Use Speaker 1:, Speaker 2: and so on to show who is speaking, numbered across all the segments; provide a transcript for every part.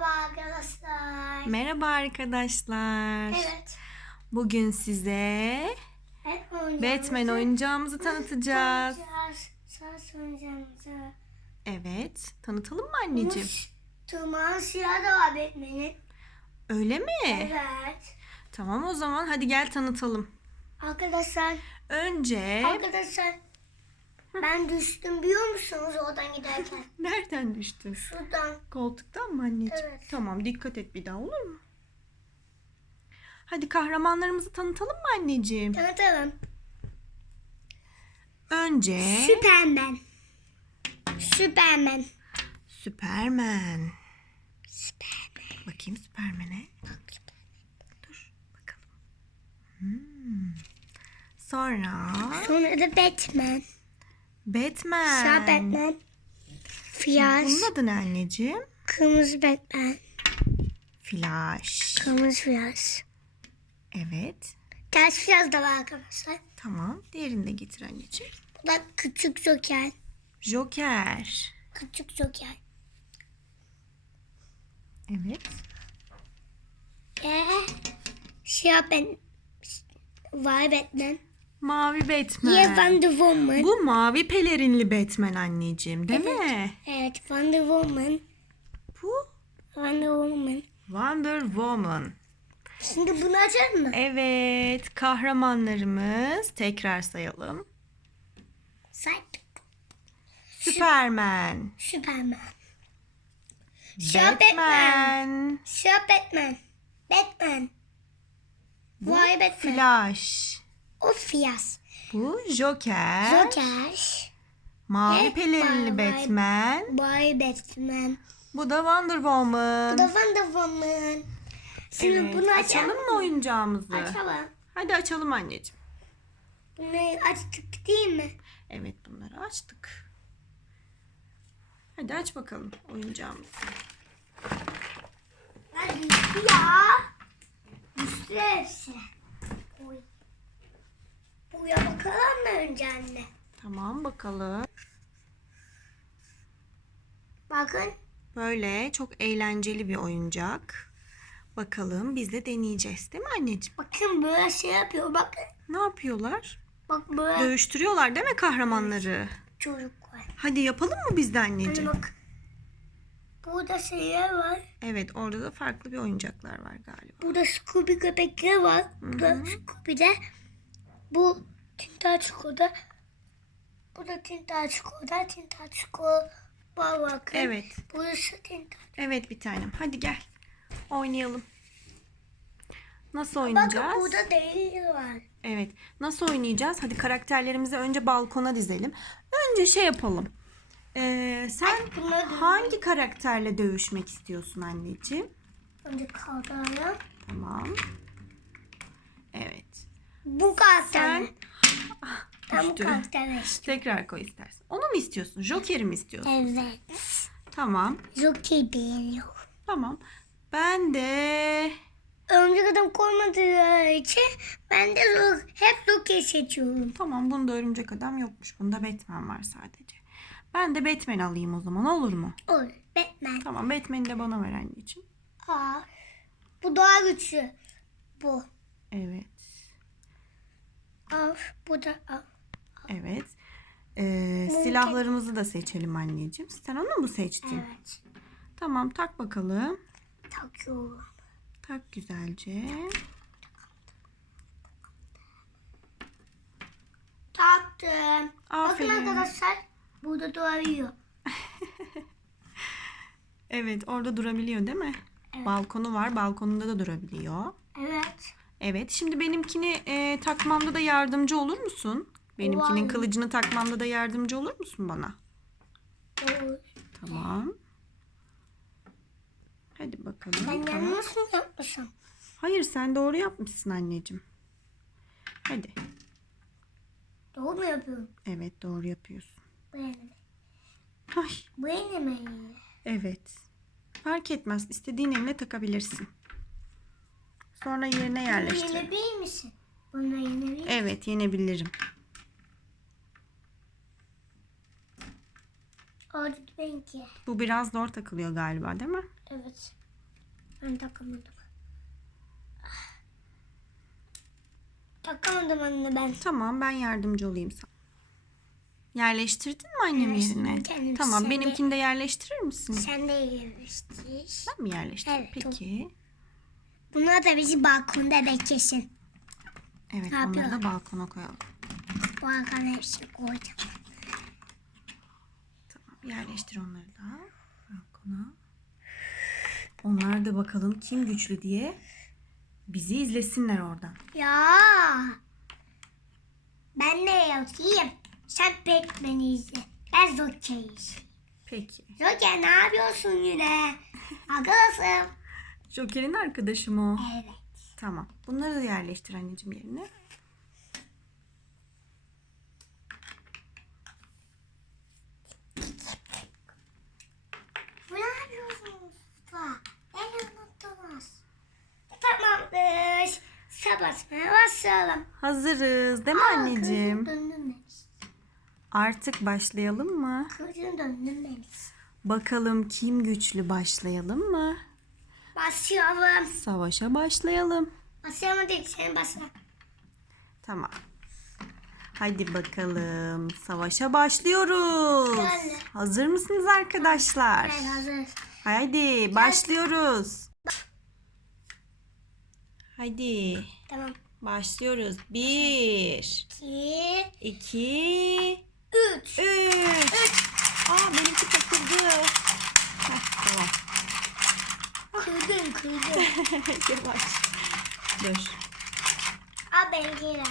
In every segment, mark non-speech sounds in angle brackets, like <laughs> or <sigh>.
Speaker 1: Merhaba arkadaşlar.
Speaker 2: Merhaba arkadaşlar.
Speaker 1: Evet.
Speaker 2: Bugün size
Speaker 1: Batman oyuncağımızı
Speaker 2: Batman oyuncağımızı tanıtacağız.
Speaker 1: tanıtacağız. Sağ oyuncağımızı.
Speaker 2: Evet. Tanıtalım mı anneciğim?
Speaker 1: Tırmağın siyah da var Batman'in.
Speaker 2: Öyle mi?
Speaker 1: Evet.
Speaker 2: Tamam o zaman hadi gel tanıtalım.
Speaker 1: Arkadaşlar,
Speaker 2: Önce
Speaker 1: arkadaşlar <laughs> ben düştüm biliyor musunuz oradan giderken? <laughs>
Speaker 2: nereden düştün?
Speaker 1: Şuradan.
Speaker 2: Koltuktan mı anneciğim?
Speaker 1: Evet.
Speaker 2: Tamam dikkat et bir daha olur mu? Hadi kahramanlarımızı tanıtalım mı anneciğim?
Speaker 1: Tanıtalım.
Speaker 2: Önce
Speaker 1: Süpermen. Süpermen.
Speaker 2: Süpermen. Bakayım Süpermen'e. Dur bakalım. Hmm. Sonra
Speaker 1: Sonra da Batman.
Speaker 2: Batman.
Speaker 1: Siyah Batman. Fiyaz.
Speaker 2: Bunun adı ne anneciğim?
Speaker 1: Kırmızı Batman.
Speaker 2: Flash.
Speaker 1: Kırmızı Fiyaz.
Speaker 2: Evet.
Speaker 1: Ters Fiyaz da var arkadaşlar.
Speaker 2: Tamam. Diğerini de getir anneciğim.
Speaker 1: Bu da küçük Joker.
Speaker 2: Joker.
Speaker 1: Küçük Joker.
Speaker 2: Evet.
Speaker 1: Ee, siyah ben var Batman.
Speaker 2: Mavi Batman.
Speaker 1: Niye Wonder Woman?
Speaker 2: Bu mavi pelerinli Batman anneciğim değil mi?
Speaker 1: Evet Wonder Woman.
Speaker 2: Bu
Speaker 1: Wonder Woman.
Speaker 2: Wonder Woman.
Speaker 1: Şimdi bunu açalım mı?
Speaker 2: Evet, kahramanlarımız tekrar sayalım.
Speaker 1: Saydık.
Speaker 2: Superman,
Speaker 1: Superman. Siyah Batman.
Speaker 2: Batman,
Speaker 1: Batman. Batman. Vay Batman.
Speaker 2: Flash,
Speaker 1: O Fiyaz.
Speaker 2: bu Joker,
Speaker 1: Joker.
Speaker 2: mavi
Speaker 1: Evet,
Speaker 2: pelerinli
Speaker 1: vay.
Speaker 2: Batman,
Speaker 1: Vay Batman.
Speaker 2: bu da Wonder
Speaker 1: Bu
Speaker 2: Woman.
Speaker 1: da Wonder Woman. Şimdi
Speaker 2: Evet,
Speaker 1: bunu açalım.
Speaker 2: açalım mı oyuncağımızı?
Speaker 1: Açalım.
Speaker 2: Hadi açalım anneciğim.
Speaker 1: Bunu açtık değil mi?
Speaker 2: Evet, bunları açtık. Hadi aç bakalım oyuncağımızı.
Speaker 1: Hadi ya. Üstü hepsi. Oy. Buya bakalım mı önce anne?
Speaker 2: Tamam bakalım.
Speaker 1: Bakın.
Speaker 2: Böyle çok eğlenceli bir oyuncak. Bakalım biz de deneyeceğiz değil mi anneciğim?
Speaker 1: Bakın böyle şey yapıyor. Bakın.
Speaker 2: Ne yapıyorlar?
Speaker 1: Bak böyle
Speaker 2: Dövüştürüyorlar değil mi kahramanları?
Speaker 1: çocuk var.
Speaker 2: Hadi yapalım mı biz de
Speaker 1: Hani
Speaker 2: anneciğim?
Speaker 1: bak. Burada şeyler var.
Speaker 2: Evet orada da farklı bir oyuncaklar var galiba.
Speaker 1: Burada Scooby köpekleri var. Burada Scooby'de. Bu Tinta Çukur'da. Burada Tinta Çukur'da. Tinta Çukur var bakın.
Speaker 2: Evet.
Speaker 1: Burası Tinta
Speaker 2: Evet bir tanem. Hadi gel. Oynayalım. Nasıl
Speaker 1: Bakın
Speaker 2: oynayacağız?
Speaker 1: burada değil var.
Speaker 2: Evet. Nasıl oynayacağız? Hadi karakterlerimizi önce balkona dizelim. Önce şey yapalım. Ee, sen hangi karakterle dövüşmek istiyorsun anneciğim?
Speaker 1: önce kaldıralım.
Speaker 2: Tamam. Evet.
Speaker 1: Bu Ben bu
Speaker 2: düştü.
Speaker 1: karakter
Speaker 2: Tekrar koy istersen. Onu mu istiyorsun? Joker'i mi istiyorsun?
Speaker 1: Evet.
Speaker 2: Tamam.
Speaker 1: Jockey beğeniyor.
Speaker 2: Tamam. Ben de
Speaker 1: Örümcek adam koymadığı için ben de hep Jockey seçiyorum.
Speaker 2: tamam bunda örümcek adam yokmuş. Bunda Batman var sadece. Ben de Batman alayım o zaman olur mu?
Speaker 1: Olur. Batman.
Speaker 2: Tamam Batman'i de bana ver anneciğim.
Speaker 1: Aa, bu daha güçlü. Bu.
Speaker 2: Evet.
Speaker 1: Al. Bu da al.
Speaker 2: Evet. Ee, silahlarımızı da seçelim anneciğim. Sen onu mu seçtin?
Speaker 1: Evet.
Speaker 2: Tamam tak bakalım.
Speaker 1: Takıyorum.
Speaker 2: Tak güzelce.
Speaker 1: Taktım.
Speaker 2: Aferin.
Speaker 1: Bakın arkadaşlar. Burada duruyor. <laughs>
Speaker 2: Evet orada durabiliyor değil mi?
Speaker 1: Evet.
Speaker 2: Balkonu var. Balkonunda da durabiliyor.
Speaker 1: Evet.
Speaker 2: Evet. Şimdi benimkini e, takmamda da yardımcı olur musun? Benimkinin
Speaker 1: Vay.
Speaker 2: kılıcını takmamda da yardımcı olur musun bana?
Speaker 1: Olur.
Speaker 2: Tamam. Hadi bakalım.
Speaker 1: Ben
Speaker 2: Tamam.
Speaker 1: yanlış mı yapmışım?
Speaker 2: Hayır sen doğru yapmışsın anneciğim. Hadi.
Speaker 1: Doğru mu yapıyorum?
Speaker 2: Evet doğru yapıyorsun.
Speaker 1: Bu yine.
Speaker 2: Ay,
Speaker 1: mi?
Speaker 2: evet. Fark etmez. İstediğin eline takabilirsin. Sonra yerine
Speaker 1: Bunu
Speaker 2: yerleştir.
Speaker 1: yenebilir misin? Bunu yenebilir
Speaker 2: Evet yenebilirim.
Speaker 1: Benimki.
Speaker 2: Bu biraz zor takılıyor galiba değil mi?
Speaker 1: Evet. Ben takamadım. Takamadım anne ben.
Speaker 2: Tamam ben yardımcı olayım sana. Yerleştirdin mi annem
Speaker 1: Yerleştirdim
Speaker 2: yerine?
Speaker 1: kendim.
Speaker 2: Tamam
Speaker 1: Sen de-
Speaker 2: benimkini de yerleştirir misin?
Speaker 1: Sen de yemiştin.
Speaker 2: Ben mi yerleştirdim?
Speaker 1: Evet,
Speaker 2: Peki.
Speaker 1: Bunlar da bizi balkonda beklesin.
Speaker 2: Evet
Speaker 1: Ne
Speaker 2: onları da balkona koyalım.
Speaker 1: Bu arkana hepsini koyacağım.
Speaker 2: Tamam yerleştir onları da balkona. Onlar da bakalım kim güçlü diye bizi izlesinler oradan.
Speaker 1: Ya. Ben ne yapayım? Sen Batman'i izle. Ben izleyeyim.
Speaker 2: Peki.
Speaker 1: Zokya ne yapıyorsun yine? <laughs> Arkadaşım.
Speaker 2: Joker'in arkadaşı mı o?
Speaker 1: Evet.
Speaker 2: Tamam. Bunları da yerleştir anneciğim yerine.
Speaker 1: Bu ne yapıyorsunuz? Da. Beni unuttunuz. Tamamdır. Sabahına başlayalım.
Speaker 2: Hazırız değil mi
Speaker 1: Aa,
Speaker 2: anneciğim?
Speaker 1: Kızım döndüm.
Speaker 2: Artık başlayalım mı?
Speaker 1: Kızım döndüm.
Speaker 2: Bakalım kim güçlü başlayalım mı?
Speaker 1: Başlayalım.
Speaker 2: Savaşa başlayalım.
Speaker 1: Başlayamadık sen başla.
Speaker 2: Tamam. Hadi bakalım. Savaşa başlıyoruz.
Speaker 1: Yani.
Speaker 2: Hazır mısınız arkadaşlar?
Speaker 1: Ben hazır.
Speaker 2: Haydi başlıyoruz. Haydi
Speaker 1: Tamam.
Speaker 2: başlıyoruz. Bir,
Speaker 1: İki,
Speaker 2: iki,
Speaker 1: üç.
Speaker 2: üç. Aa benimki takıldı. Heh, tamam.
Speaker 1: Kırdın kırdın.
Speaker 2: Yavaş. <laughs> Dur.
Speaker 1: Al benimkiyle.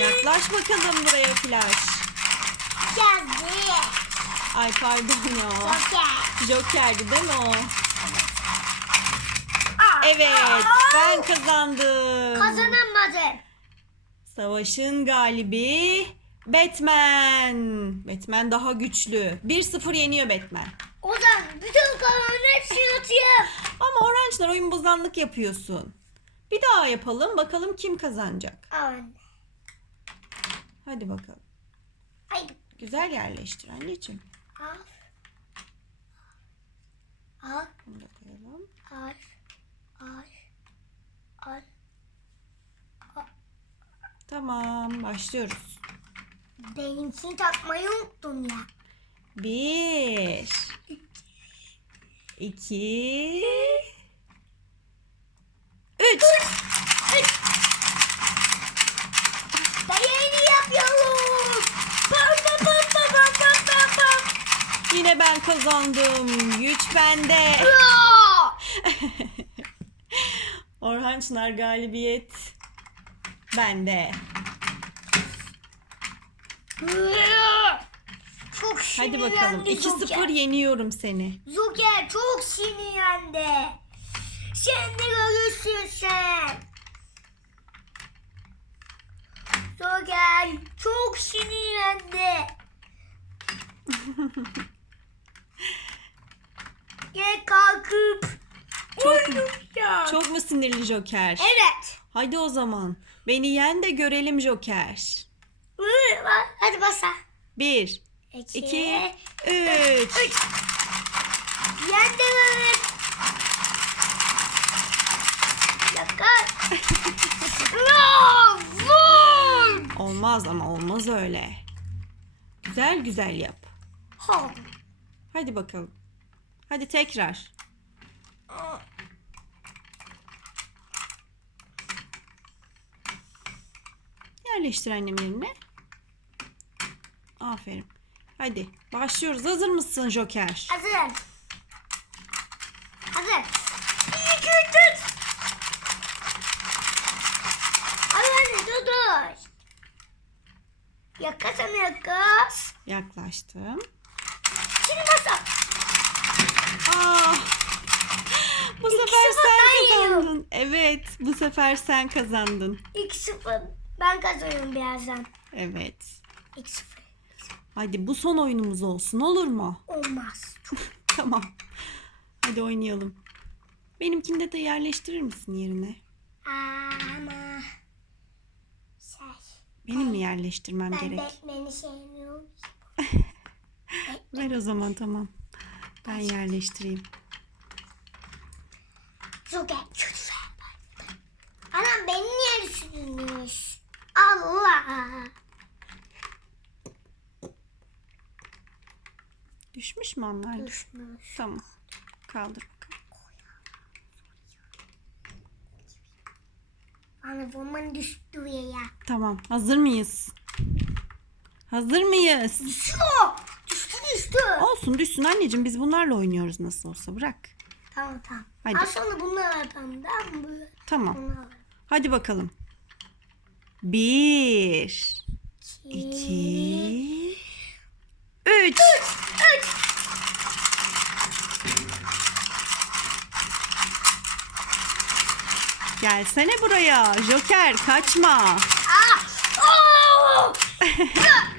Speaker 2: Yaklaş bakalım buraya flash.
Speaker 1: Geldi.
Speaker 2: Ay pardon ya.
Speaker 1: Joker.
Speaker 2: Joker'di değil mi o? Evet ben kazandım.
Speaker 1: Kazanamadım.
Speaker 2: Savaşın galibi Batman. Batman daha güçlü. 1-0 yeniyor Batman.
Speaker 1: O zaman bütün kalanın hepsini atayım. <laughs>
Speaker 2: Ama orange'lar oyun bozanlık yapıyorsun. Bir daha yapalım bakalım kim kazanacak.
Speaker 1: Al anne.
Speaker 2: Hadi bakalım.
Speaker 1: Ay
Speaker 2: Güzel yerleştir anneciğim.
Speaker 1: al. Al.
Speaker 2: Bunu da koyalım.
Speaker 1: Al. Al. Al.
Speaker 2: Tamam başlıyoruz.
Speaker 1: Benimkini takmayı unuttum ya.
Speaker 2: Bir. iki, Üç.
Speaker 1: Ben yeni yapıyorum. Pam pam pam pam pam pam pam pam.
Speaker 2: Yine ben kazandım. Güç bende. <laughs> Orhan Çınar galibiyet bende.
Speaker 1: Çok
Speaker 2: Hadi bakalım. 2-0
Speaker 1: Joker.
Speaker 2: yeniyorum seni.
Speaker 1: Joker çok sinirlendi. Sen de görürsün sen. Joker çok sinirlendi. <laughs> Gel kalkıp
Speaker 2: Çok,
Speaker 1: oynayacağım.
Speaker 2: çok mu sinirli Joker?
Speaker 1: Evet.
Speaker 2: Hadi o zaman. Beni yen de görelim Joker.
Speaker 1: Hadi basa.
Speaker 2: Bir,
Speaker 1: İki,
Speaker 2: iki, üç.
Speaker 1: üç. Yendim. Yakar.
Speaker 2: Olmaz ama olmaz öyle. Güzel güzel yap.
Speaker 1: Ha.
Speaker 2: Hadi bakalım. Hadi tekrar. Yerleştir annem yerine. Aferin. Hadi başlıyoruz. Hazır mısın Joker?
Speaker 1: Hazır. Hazır. İyi kötü. Hadi hadi dur dur. Yakasana yakas.
Speaker 2: Yaklaştım.
Speaker 1: Şimdi basa.
Speaker 2: Aa! Bu sefer
Speaker 1: sıfır
Speaker 2: sen
Speaker 1: ben yiyorum.
Speaker 2: kazandın. Evet, bu sefer sen kazandın.
Speaker 1: 2-0. Ben kazanıyorum birazdan.
Speaker 2: Evet.
Speaker 1: 2-0.
Speaker 2: Hadi bu son oyunumuz olsun olur mu?
Speaker 1: Olmaz. <laughs>
Speaker 2: Tamam. Hadi oynayalım. Benimkini de yerleştirir misin yerine?
Speaker 1: Ama şey,
Speaker 2: Benim mi yerleştirmem
Speaker 1: ben
Speaker 2: gerek?
Speaker 1: Batman'i sevmiyorum. <laughs>
Speaker 2: Ver o zaman tamam. Ben yerleştireyim.
Speaker 1: Joker
Speaker 2: Da?
Speaker 1: Düşmüş.
Speaker 2: Tamam. Kaldır bakalım.
Speaker 1: Bana woman düştü ya.
Speaker 2: Tamam. Hazır mıyız? Hazır mıyız?
Speaker 1: Düşüyor. Düştü düştü.
Speaker 2: Olsun düşsün anneciğim. Biz bunlarla oynuyoruz nasıl olsa. Bırak.
Speaker 1: Tamam tamam.
Speaker 2: Hadi.
Speaker 1: Bunları atalım. Ben böyle
Speaker 2: Tamam.
Speaker 1: bunu alalım.
Speaker 2: Hadi bakalım. Bir.
Speaker 1: İki.
Speaker 2: iki, Üç. Gelsene buraya. Joker kaçma.
Speaker 1: Aa! Oo! <laughs>